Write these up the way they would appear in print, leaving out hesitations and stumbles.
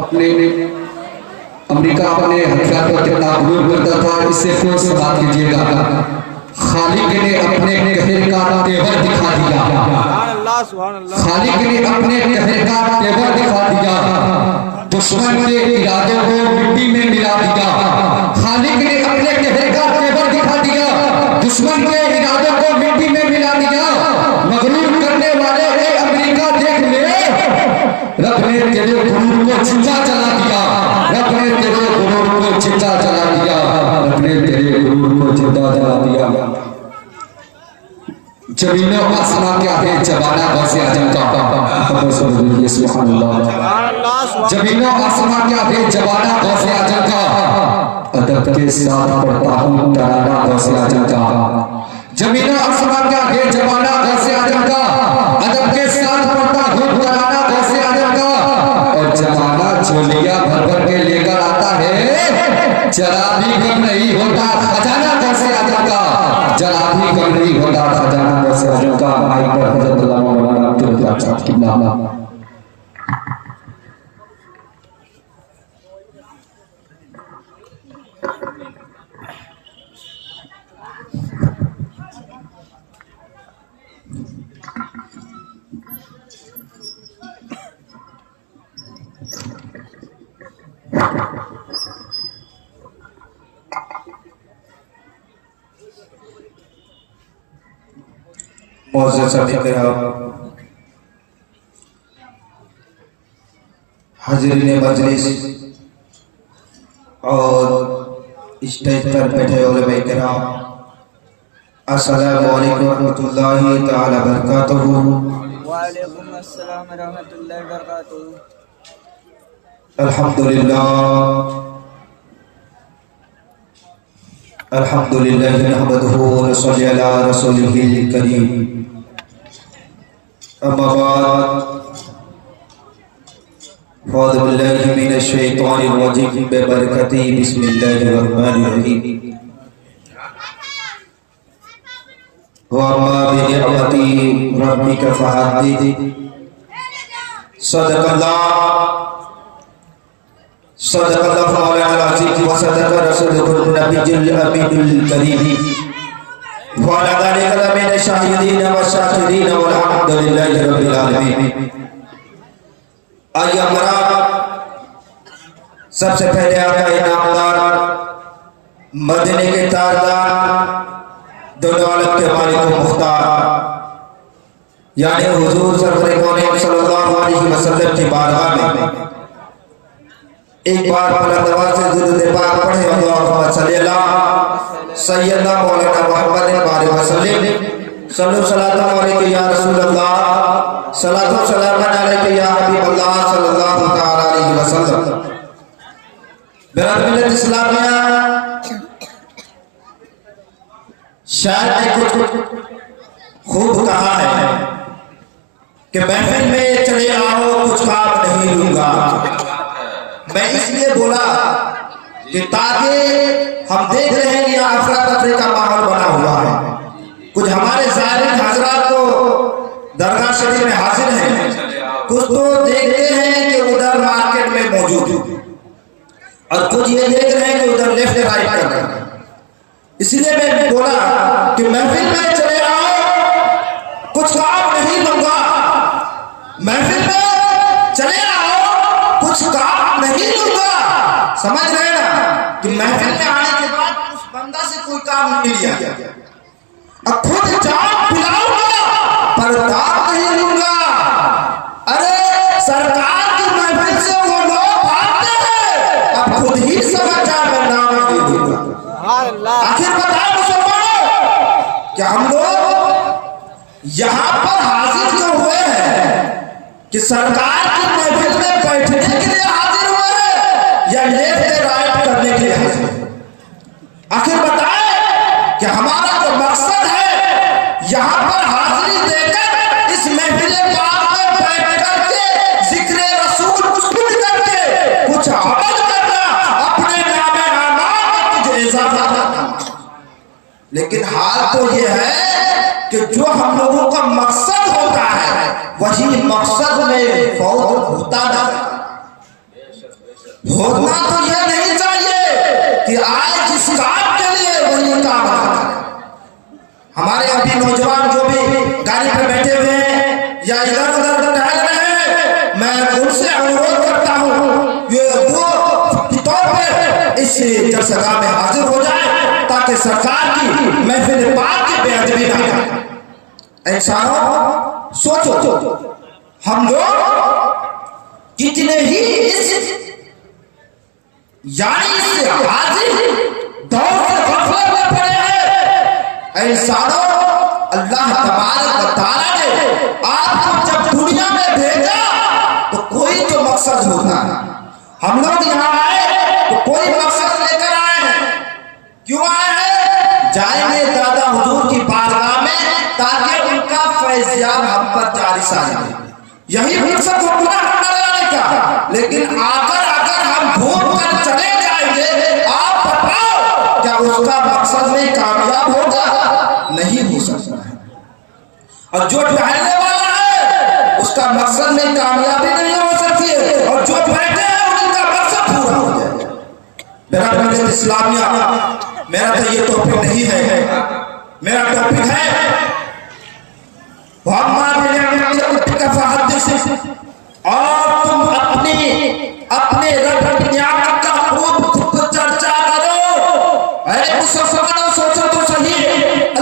اپنے امریکہ اپنے ہتھیار پر کتنا غرور کرتا تھا، اس سے کوئی سے بات کیجئے گا۔ خالق نے اپنے قہر کا تیور دکھا دیا، خالق نے اپنے قہر کا تیور دکھا دیا، دشمن کے ارادوں کو مٹی میں ملا دیا۔ خالق نے اپنے قہر کا تیور دکھا دیا، دشمن کے ارادوں کو مٹی میں ملا دیا۔ مغرور کرنے والے اے امریکہ دیکھ لے، رب نے تیرے غرور کو چھچا چلا دیا، رب نے تیرے غرور کو چھچا چلا دیا، رب نے تیرے غرور کو چھچا چلا دیا۔ زمین و آسمان کیا ہے جبانہ غوث اعظم کا، سبحان اللہ۔ زمین و آسمان کیا ہے جبانہ غوث اعظم کا، ادب کے ساتھ پڑھتا ہوں ترانہ غوث اعظم کا۔ زمین و آسمان کیا ہے جبانہ غوث اعظم کا، ادب کے ساتھ پڑھتا ہوں ترانہ غوث اعظم کا۔ اور زمانہ جھولیاں بھر بھر کے لے کر آتا ہے، ذرا بھی کم نہیں ہوتا خزانہ غوث اعظم کا، ذرا بھی کم نہیں ہوتا خزانہ غوث اعظم کا۔ مائک پر حضرت اللہ مولانا عبدالرزاق صاحب کی نامہ۔ معزز کرام، حاضرین مجلس اور اسٹیج پر بیٹھے علماء کرام، السلام علیکم ورحمۃ اللہ تعالی وبرکاتہ۔ وعلیکم السلام ورحمۃ اللہ وبرکاتہ۔ الحمدللہ الحمدللہ نحمدہ ونصلی علی رسولہ الکریم، اما بعد فاعوذ باللہ من الشیطان الرجیم ببرکتہ بسم اللہ الرحمن الرحیم۔ وَأَمَّا بِنِعْمَتِ رَبِّكَ فَحَدِّثْ۔ صدق اللہ مولانا العظیم وصدق رسولہ النبی الامین الکریم، وعلی ذلک من الشاہدین والشاکرین والحمدللہ رب العالمین۔ آئیے ہمارا سب سے پہلے آقا انعامدار، مدینے کے تاجدار، دونوں عالم کے مالک و مختار، یعنی حضور سرور کونین صلی اللہ علیہ وسلم کی بارگاہ میں ایک بار بلند آواز سے درود پاک پڑھیں، اللہم صلی اللہ سیدنا مولانا محمد بارک وسلم، صلو صلاۃ علیہ یا رسول اللہ، صلاۃ و سلام علیہ یا حبیب اللہ صلی اللہ تعالی علیہ وسلم۔ برادر ملت اسلامیہ، شاعر نے کچھ خوب کہا ہے کہ محفل میں چلے آؤ کچھ کام نہیں لوں گا۔ میں اس لیے بولا کہ تاکہ ہم دیکھ رہے ہیں یہ افراتفری کا ماحول بنا ہوا ہے، کچھ ہمارے زائرین حضرات تو درگاہ شریف میں حاضر ہیں، کچھ تو دیکھتے ہیں کہ ادھر مارکیٹ میں موجود ہیں، اور کچھ یہ دیکھ رہے ہیں کہ ادھر لیفٹ رائٹ کر رہے ہیں۔ اس لیے میں بولا کہ محفل میں چلے آؤ کچھ کام نہیں لوں گا، محفل میں چلے آؤ کچھ کام نہیں لوں گا۔ سمجھ رہے نا کہ محفل میں آنے کے بعد اس بندہ سے کوئی کام نہیں لیا گیا، اب خود جام پلاؤں گا پر دام نہیں لوں گا۔ ارے سرکار کی محفل سے وہ لوگ بھاگتے ہیں، اب خود ہی سمجھ جا میں نام نہیں دوں گا۔ آخر بتائیں مسلمانوں کہ ہم لوگ یہاں پر حاضر جو ہوئے ہیں کہ سرکار کی محفل میں بیٹھنے کے لیے حاضر ہوئے ہیں یا لیفٹ رائٹ کرنے کے لیے حاضر ہوئے؟ آخر بتائیں کہ ہمارا جو مقصد ہے یہاں پر حاضری دے کر اس محفل پاک میں بیٹھ کر کے ذکر رسول سن کر کے کچھ عمل کرنا، اپنے نام اعمال میں کچھ اضافہ کرنا۔ لیکن حال تو یہ ہے کہ جو ہم لوگوں کا مقصد ہوتا ہے وہی مقصد میں فوت ہوتا نہ۔ ہونا تو یہ نہیں چاہیے کہ آئے جس کام کے لیے وہی کام نہ کرے۔ ہمارے ابھی نوجوان جو بھی گاڑی پہ بیٹھے ہوئے ہیں یا ادھر ادھر ٹہل رہے ہیں، میں ان سے انوروھ کرتا ہوں کہ وہ فوری طور پہ اس جلسہ میں حاضر ہو جائے تاکہ سرکار کی محفل پاک کی بے ادبی نہ کرے۔ انسانوں سوچو، ہم لوگ کتنے ہی اس حاضر دور سے غفلت میں پڑے ہیں۔ انسانوں، اللہ تبارک و تعالیٰ نے آپ کو جب دنیا میں بھیجا تو کوئی تو مقصد ہوتا ہے۔ ہم لوگ یہاں آئے تو کوئی مقصد لے کر آئے ہیں۔ کیوں آئے ہیں؟ جائیں گے دادا حضور کی بارگاہ میں تاکہ ان کا فیضیاب ہم پر جاری ساری ہے۔ یہی مقصد ہوتا ہے ہمارے آنے کا۔ لیکن اگر ہم بھول کر چلے جائیں گے، آپ بتاؤ کیا اس کا مقصد میں کامیاب ہوگا؟ نہیں ہو سکتا ہے۔ اور جو ٹہلنے والا ہے اس کا مقصد میں کامیابی نہیں ہو سکتی ہے، اور جو بیٹھے ہیں ان کا مقصد پورا ہو جائے گا۔ میرا ملت اسلامیہ، میرا تو یہ ٹاپک نہیں ہے، میرا ٹاپک ہے اور تم اپنے رب کی نعمت کا خوب چرچا کرو۔ اے مسلمانوں سوچو تو صحیح،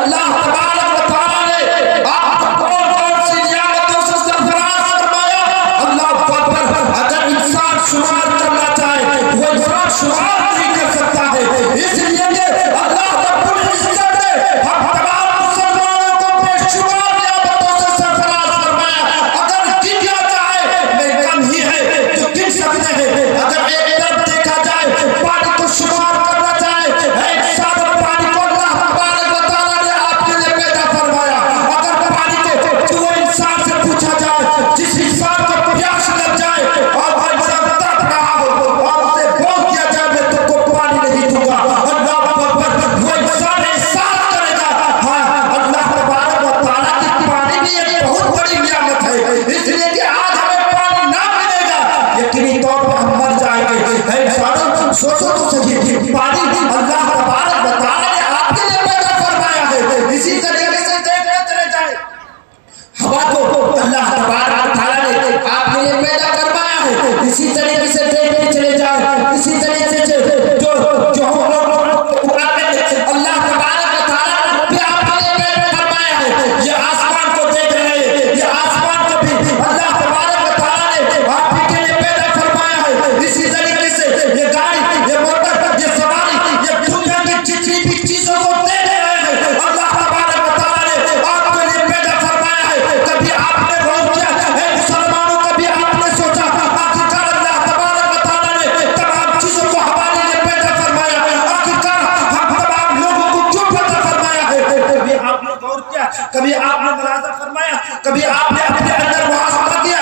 اللہ تبارک و تعالیٰ نے آپ کو کون سی نعمتوں سے سرفراز فرمایا۔ اللہ اکبر، اگر انسان شمار کرنا چاہے وہ انسان شمار نہیں کر سکتا ہے۔ اس لیے کہ اللہ رب العزت نے ہم تمام مسلمانوں کو بے شمار نعمتوں سے سرفراز فرمایا۔ اگر گننا چاہے میں کم ہی ہے جو گن سکتے ہیں۔ اگر ایک طرف دیکھا جائے پانی کو شمار کرنا چاہے، ایک سارا پانی کو اللہ تبارک و تعالیٰ نے آپ کے لیے پیدا فرمایا۔ اگر پانی کو تو انسان سے پوچھا جائے، جس انسان کو پیاس لگ جائے اور وہ انسان تڑپ رہا ہو اور اسے بول دیا جائے میں تم کو پانی نہیں دوں گا، اللہ اکبر، وہ انسان احساس کرے گا ہاں اللہ تبارک و تعالیٰ کی پانی بھی ایک بہت بڑی نعمت ہے۔ اس لیے کہ آج ہمیں پانی نہ ملے گا، یقینی طور پہ ہم مر جائیں گے۔ اے انسانوں سوچو تو صحیح، پانی اللہ تبارک و تعالیٰ نے آپ کے لیے پیدا فرمایا ہے۔ اسی طریقے سے دیکھنے چلے جائے، ہوا کو اللہ تبارک و تعالیٰ نے آپ کے لیے پیدا کروایا ہے۔ اسی طریقے سے دیکھنے چلے جائے، اسی طریقے سے جو ہم لوگ اگاتے ہیں اللہ تبارک و تعالیٰ نے بھی آپ کے لیے پیدا کروایا ہے۔ یہ آسمان کو دیکھ رہے ہیں، یہ آسمان کو بھی اللہ تبارک و تعالیٰ نے آپ ہی کے لیے پیدا فرمایا ہے۔ اسی طریقے سے یہ گاڑی، یہ موٹر، یہ سواری، یہ دنیا کی جتنی بھی چیزوں کو دیکھ رہے ہیں اللہ تبارک و تعالیٰ نے آپ کے لیے پیدا فرمایا ہے۔ کبھی آپ نے غور کیا اے مسلمانوں، کبھی آپ نے سوچا آخرکار اللہ تبارک و تعالیٰ نے تمام چیزوں کو ہمارے لیے پیدا فرمایا ہے، آخرکار ہم تمام لوگوں کو کیوں پیدا فرمایا ہے؟ کبھی آپ نے غور کیا، کبھی آپ نے ملاحظہ فرمایا، کبھی آپ نے اپنے اندر محاسبہ کیا،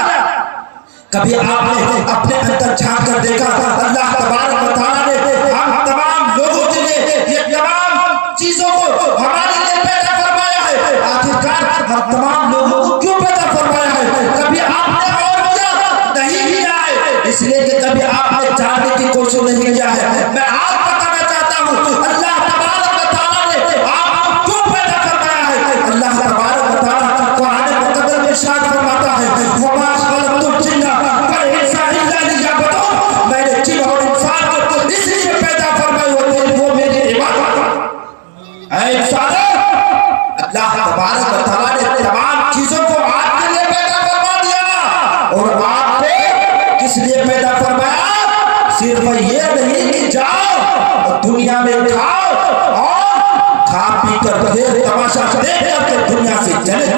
کبھی آپ نے اپنے اندر جھانک کر دیکھا اللہ تبارک و تعالیٰ نے ہم تمام لوگوں کے لیے یہ تمام چیزوں کو ہمارے لیے پیدا فرمایا ہے، آخرکار ہم تمام لوگوں کو کیوں پیدا فرمایا ہے؟ کبھی آپ نے غور کیا؟ نہیں کیا ہے، اس لیے کہ کبھی آپ نے جاننے کی کوشش نہیں کیا ہے۔ میں آج بتانا چاہتا ہوں اللہ تبارک و تعالیٰ نے آپ کو کیوں پیدا فرمایا ہے۔ اللہ تبارک و تعالیٰ قرآن مقدس میں ارشاد فرماتا ہے وَمَا خَلَقْتُ الْجِنَّ وَالْإِنسَ إِلَّا لِيَعْبُدُونِ، میں نے جن اور انسان کو اس لیے پیدا فرمائی ہوتے ہیں وہ میری عبادت۔ اے انسانوں، اللہ تبارک و تعالیٰ نے تمام چیزوں کو آپ کے لیے پیدا فرما دیا، اور آپ نے کس لیے پیدا فرمایا؟ صرف یہ نہیں کہ جاؤ اور دنیا میں کھاؤ اور کھا پی کر پھر تماشا دیکھ کر کے دنیا سے چلے،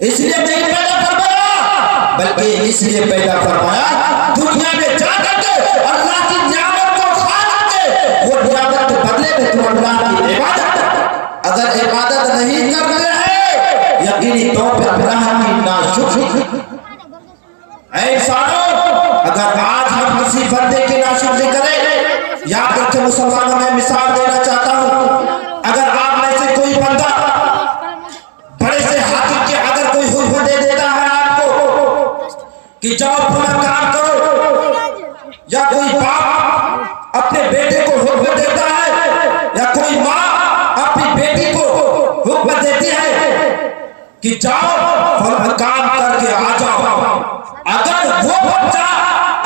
اس لیے نہیں پیدا فرمایا، بلکہ اس لیے پیدا فرمایا دنیا میں جا کر کے اللہ کی نعمت کو کھا کر کے وہ نعمت کے بدلے میں تم اللہ کی عبادت، اگر عبادت نہیں کرتے ہیں یقینی طور پر اللہ کی ناشکری۔ اے انسانوں، اگر آج ہم کسی بندے کی ناشکری کریں، یاد رکھیں مسلمانوں میں مثال دینا چاہتا ہوں، اگر آپ میں سے کوئی بندہ بڑے سے حاکم کے اگر کوئی حکم دے دیتا ہے آپ کو کہ جاؤ فلاں کام کرو یا کوئی باپ اپنے بیٹے کو حکم دیتا ہے یا کوئی ماں اپنی بیٹی کو حکم دیتی ہے کہ جاؤ فلاں کام کر کے آ جاؤ، اگر وہ بچہ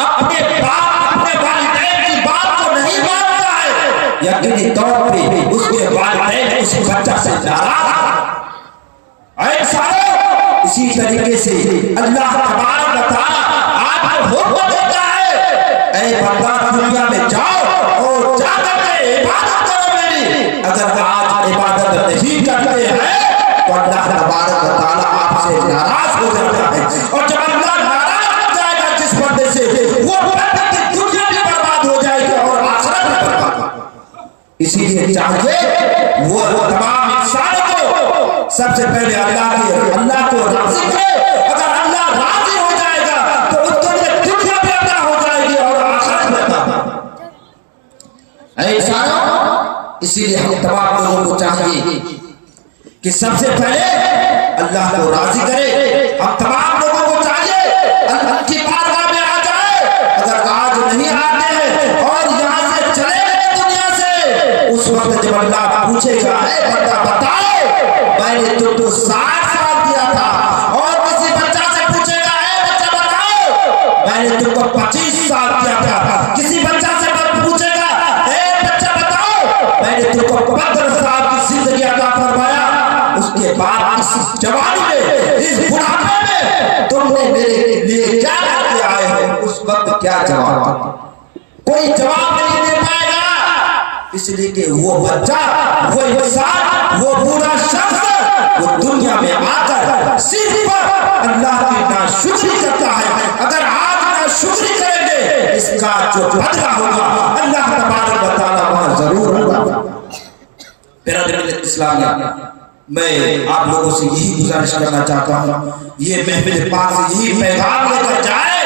اپنے باپ اپنے والدین کی بات کو نہیں مانتا ہے یقینی طور پہ اس کے والدین اس بچہ سے ناراض ہیں۔ اے انسانوں، اسی طریقے سے اللہ تبارک و تعالیٰ آپ کو حکم دیتا ہے اے بندہ دنیا میں جاؤ اور جا کر کے عبادت کرو میری۔ اگر آج عبادت نہیں کرتے ہیں تو اللہ تبارک و تعالیٰ آپ سے ناراض ہو جاتا ہے، اور جب اللہ ناراض ہو جائے گا جس بندے سے وہ بندے کی دنیا بھی برباد ہو جائے گی اور آخرت بھی برباد ہو جائے گی۔ اسی لیے چاہیے وہ تمام انسانوں کو سب سے پہلے اللہ کو راضی کرے۔ اگر اللہ راضی ہو جائے گا تو اس کے لیے دنیا بھی عطا ہو جائے گی اور آخرت بھی عطا ہو جائے گی۔ اے انسانوں، اسی لیے ہم تمام لوگوں کو چاہیے کہ سب سے پہلے اللہ کو راضی کرے۔ ہم تمام لوگوں کو چاہیے اللہ کی بارگاہ میں آ جائے، اگر آج نہیں آتے ہیں اور یہاں سے چلے گئے دنیا سے، اس وقت جب اللہ پوچھے گا اے بندہ بتاؤ میں نے تم کو 60 سال دیا تھا، اور کسی بچہ سے پوچھے گا اے بچہ بتاؤ میں نے تم کو 25 سال دیا تھا، کسی بچہ سے پوچھے گا اے بچہ بتاؤ میں نے تم کو 15 سال کی زندگی عطا فرمایا، اس کے بعد اس جوانی میں اس بڑھاپے میں تم نے میرے لیے کیا کر کے آئے ہو، اس وقت کیا جواب دے؟ کوئی جواب نہیں دے پائے گا، اس لیے کہ وہ بچہ، وہ انسان، وہ برا شخص وہ دنیا میں آ کر صرف اللہ کی ناشکری کرتا ہے۔ اگر آج ناشکری کریں گے اس کا جو بدلہ ہوگا اللہ تبارک و تعالیٰ وہاں ضرور ہوگا۔ برادر ملت اسلامیہ، میں آپ لوگوں سے یہی گزارش کرنا چاہتا ہوں، یہ محفل پاک سے یہی پیغام لے کر جائے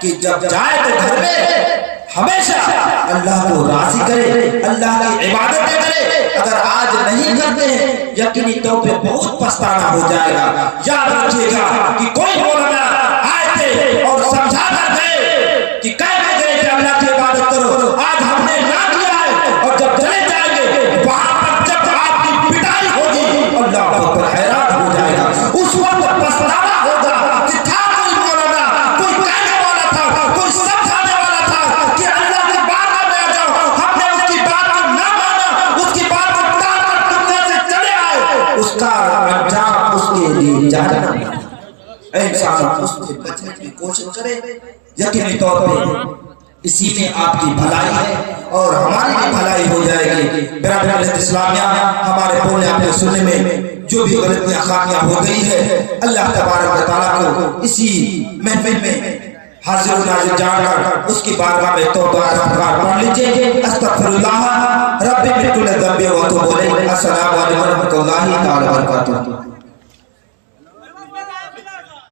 کہ جب جائے تو گھر میں ہمیشہ اللہ کو راضی کرے، اللہ کی عبادتیں کرے۔ اگر آج نہیں کرتے ہیں یقینی طور پہ بہت پچھتانا ہو جائے گا۔ یاد رکھیے گا کہ کوئی مولانا آئے تھے اور سمجھا کر گئے کہ کہہ گئے کہ اللہ کی عبادت کرو، آج ہم نے نہ کیا ہے، اور جب چلے جائیں گے وہاں پر جب آپ کی پٹائی ہوگی اللہ پر حیران ہو جائے گا، اس وقت پچھتانا ہوگا کہ تھا کوئی مولانا، کوئی کہنے والا تھا، کوئی سمجھانے والا تھا کہ اللہ کی بارگاہ میں آ جاؤ، ہم نے اس کی بات کو نہ مانا، اس کی بات کو ٹال کر دنیا سے چلے آئے، اس کا انجام اس کے لیے جہنم ہے۔ اے انسان، اس سے بچنے کی کوشش کرے، یقینی طور پہ اسی میں آپ کی بھلائی ہے اور ہماری بھی بھلائی ہو جائے گی۔ برادر ملت اسلامیہ، ہمارے بولنے اپنے سننے میں جو بھی غلطیاں خامیاں ہو گئی ہے اللہ تبارک و تعالیٰ کو اسی محفل میں حاضر و ناظر جان کر اس کی بارگاہ میں توبہ استغفار پڑھ لیجئے۔ استغفر اللہ ربی من کل ذنب و اتوب الیہ۔ السلام علیکم و رحمۃ اللہ تعالی وبرکاتہ۔